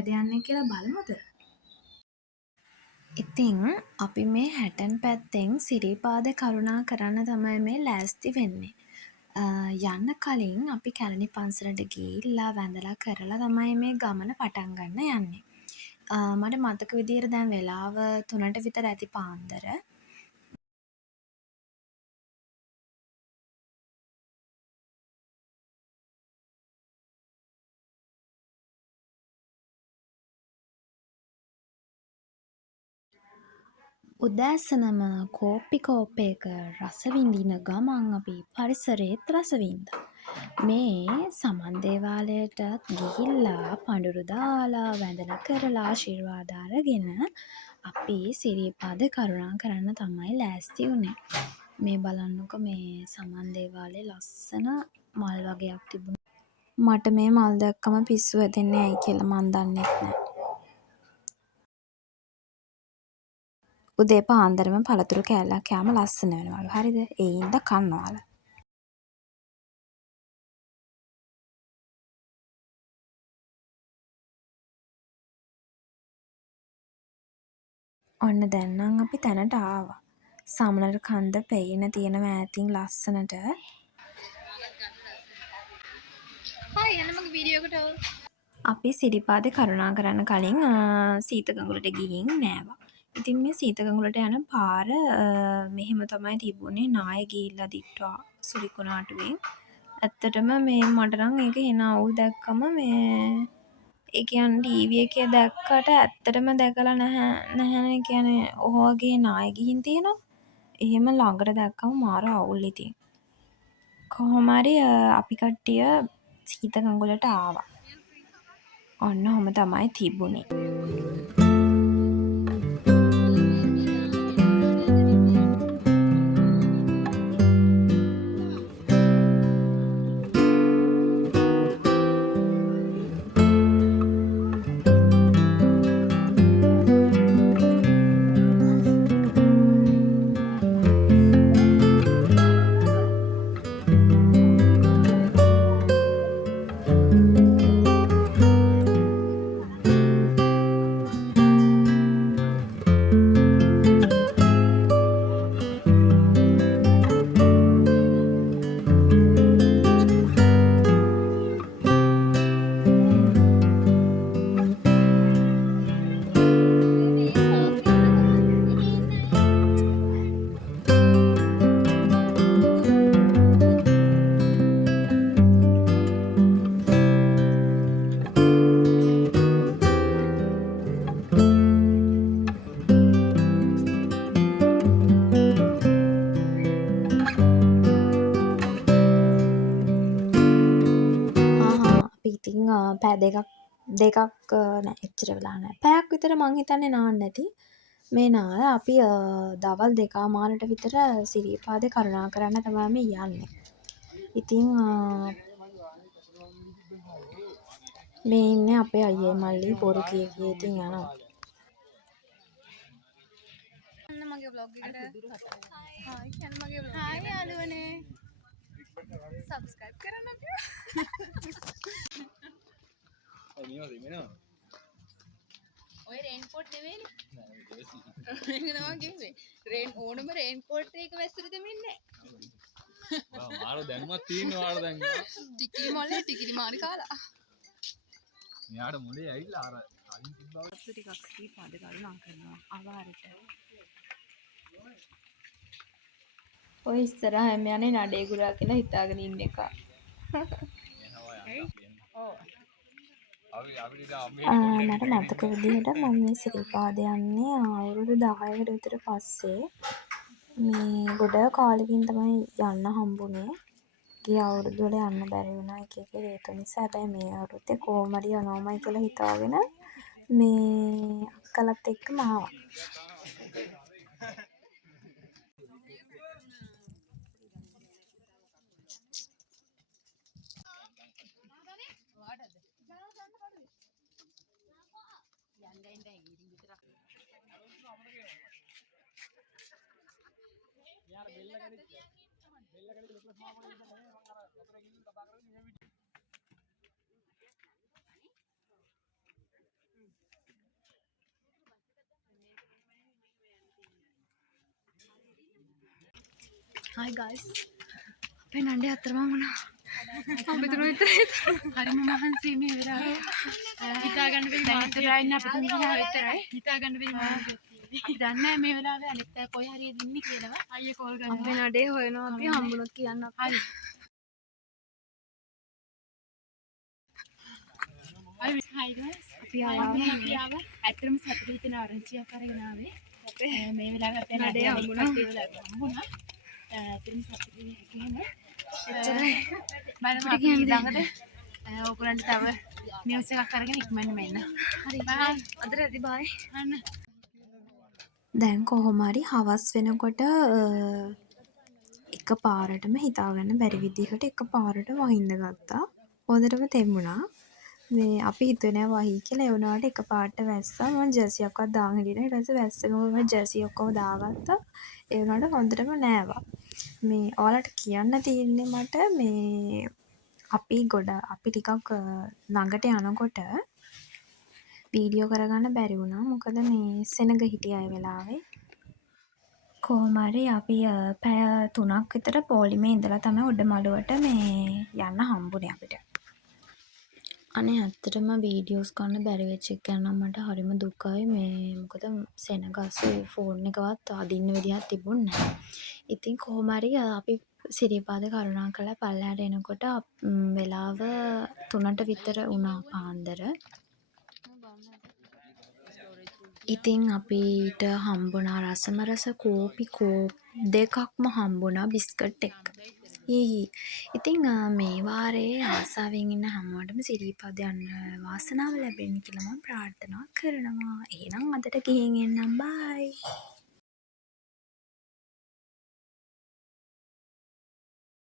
කොහෙද යන්නේ කියලා බලමුද? ඉතින් අපි මේ හැටන් පැත්තෙන් සිරිපාද කරුණා කරන්න තමයි මේ ලෑස්ති වෙන්නේ. යන්න කලින් අපි කැලණි පන්සලට ගිහිල්ලා වැඳලා කරලා තමයි මේ ගමන පටන් ගන්න යන්නේ. මට මතක විදියට දැන් වෙලාව 3ට විතර ඇති පාන්දර. උදෑසනම කෝප්පි කෝප්පයක රස විඳින ගමන් අපි පරිසරෙත් රස වින්දා. මේ සමන් දේවාලයටත් ගිහිල්ලා පඳුරු දාලා වැඳලා කරලා ආශිර්වාද අරගෙන අපි සිරිපාද කරුණා කරන්න තමයි ලෑස්ති වුණේ. මේ බලන්නකෝ මේ සමන් දේවාලේ ලස්සන මල් වගයක් තිබුණා. මට මේ මල් දැක්කම පිස්සු හැදෙන්නේ ඇයි කියලා මන් දන්නෙත් නෑ. උදේ පාන්දරම පළතුරු කෑල්ලක් කෑම ලස්සන වෙනවලු. හරිද? ඒ හින්දා කන්නවල. ඔන්න දැන් නම් අපි තැනට ආවා. සමනල කන්ද පෙයින තියෙනවා ඈතින් ලස්සනට. අපි සිරිපාදේ කරුණා කරන්න කලින් සීතගඟුලට ගිහින් නෑවා. ඉතින් මේ සීතගඟුලට යන පාර මෙහෙම තමයි තිබුණේ. නාය ගිහිල්ලා දිට්ටුවා සුරිකුණාටුවෙන්. ඇත්තටම මේ මට නම් ඒක හෙන අවුල් දැක්කම මේ ඒ කියන්නේ ටීවී එකේ දැක්කට ඇත්තටම දැකලා නැහැනේ. ඒ කියන්නේ ඔය වගේ නාය ගිහින් තියෙනවා. එහෙම ළඟට දැක්කම මාර අවුල් ඉතින්. කොහොම හරි අපි කට්ටිය සීතගඟුලට ආවා. ඔන්න ඔහොම තමයි තිබුණේ. අපි ඉතින් පැය දෙකක් නෑ එච්චර වෙලා නෑ. පැයක් විතර මං හිතන්නේ නාන්න ඇති. මේ නාලා අපි දවල් 2:00 විතර සිරිපාදේ කරුණා කරන්න තමයි මේ යන්නේ. ඉතින් මේ ඉන්නේ අපේ අයියේ මල්ලි බොරු කිය කිය ඉතින් යනවා. මගේ vlog එකට හායි කියන්න මගේ vlog හායි යාළුවනේ. subscribe කරන්න අපිව. ඔය රේන්කෝට් නෙවෙයිනේ. මේක තමයි කිව්වේ. ඕනම රේන්කෝට් එක වැස්සට දෙමින්නේ නැහැ. මාර දැනුමක් තියෙනවා ආර දැන්. ටිකිලි මොලේ ටිකිලි මාරි කාලා. මෙයාට මොලේ ඇවිල්ලා අර කලින් තිබ්බවට ටිකක් සීපාද කරුණා කරනවා අවාරට. ඔය ඉස්සරහම යන්නේ නඩේ ගුරා කියලා හිතාගෙන ඉන්න එක. මට මතක විදිහට මම මේ සිරිපාද යන්නේ අවුරුදු 10කට විතර පස්සේ. මේ ගොඩ කාලෙකින් තමයි යන්න හම්බුනේ. ගිය අවුරුදු වල යන්න බැරි වුණා එක එක හේතු නිසා. හැබැයි මේ අවුරුද්දේ කොහොම හරි යනවාමයි කියලා හිතාගෙන මේ අක්කලත් එක්කම ආවා. Hi guys. අපේ නණ්ඩේ අතරමං වුණා. අපි තුන විතරයි. හරිම මහන්සි මේ වෙලාවේ. හිතා ගන්න බැරි මහන්සියක් ඉන්න අපි තුන් දෙනා විතරයි. හිතා ගන්න බැරි මහන්සියක්. අපි දන්නේ නැහැ මේ වෙලාවේ අනිත් අය කොයි හරියද ඉන්නේ කියලා. අයියේ කෝල් කරනවා. අපේ නඩේ හොයනවා අපි හම්බුනොත් කියන්න අපේ. හරි. Hi guys. අපි ආවා. ඇත්තටම සතුටු හිතෙන ආරංචියක් අරගෙන ආවේ. අපේ මේ වෙලාවේ අපේ නඩේ හම්බුණා. හම්බුණා. ඇත්තටම සතුටුයි කියන්නේ. එච්චරයි. බලමු අපි ඊළඟට ඔයගොල්ලන්ට තව නිවුස් එකක් අරගෙන ඉක්මනට මෙන්න. හරි බයි. අද රැදි බයි. අන්න. දැන් කොහොම හරි හවස් වෙනකොට එක පාරටම හිතාගන්න බැරි විදිහට එක පාරට වහින්න ගත්තා. හොඳටම තෙමුණා. මේ අපි හිතුවේ නෑ වහී කියලා. ඒ වුණාට එක පාරට වැස්සා. මම ජර්සියක්වත් දාගෙන හිටියේ නෑ. ඊට පස්සේ වැස්සෙම මම ජර්සි ඔක්කොම දාගත්තා. ඒ වුණාට හොඳටම නෑවා. මේ ඔයාලට කියන්න තියෙන්නේ මට මේ අපි ටිකක් ළඟට යනකොට වීඩියෝ කරගන්න බැරි වුණා. මොකද මේ සෙනග හිටිය අය වෙලාවේ. කොහොම හරි අපි පැය 3ක් විතර පොලිමේ ඉඳලා තමයි උඩමළුවට මේ යන්න හම්බුනේ අපිට. අනේ ඇත්තටම වීඩියෝස් ගන්න බැරි වෙච්ච එක ගැන නම් මට හරිම දුකයි. මේ මොකද සෙනගස්සේ ෆෝන් එකවත් අදින්න විදිහක් තිබුණේ නැහැ. ඉතින් කොහොම හරි අපි සිරිපාද කරුණාකරලා පල්ලෙහාට එනකොට වෙලාව 3ට විතර වුණා පාන්දර. ඉතින් අපිට හම්බුණා රසම රස කෝපි කෝප් දෙකක්ම හම්බුණා බිස්කට් එක්ක. ඉතින් මේ වාරේ ආසාවෙන් ඉන්න හැමෝටම සිරිපාද යන්න වාසනාව ලැබෙන්න කියලා මම ප්‍රාර්ථනා කරනවා. එහෙනම් අදට ගිහින් එන්නම් බයි.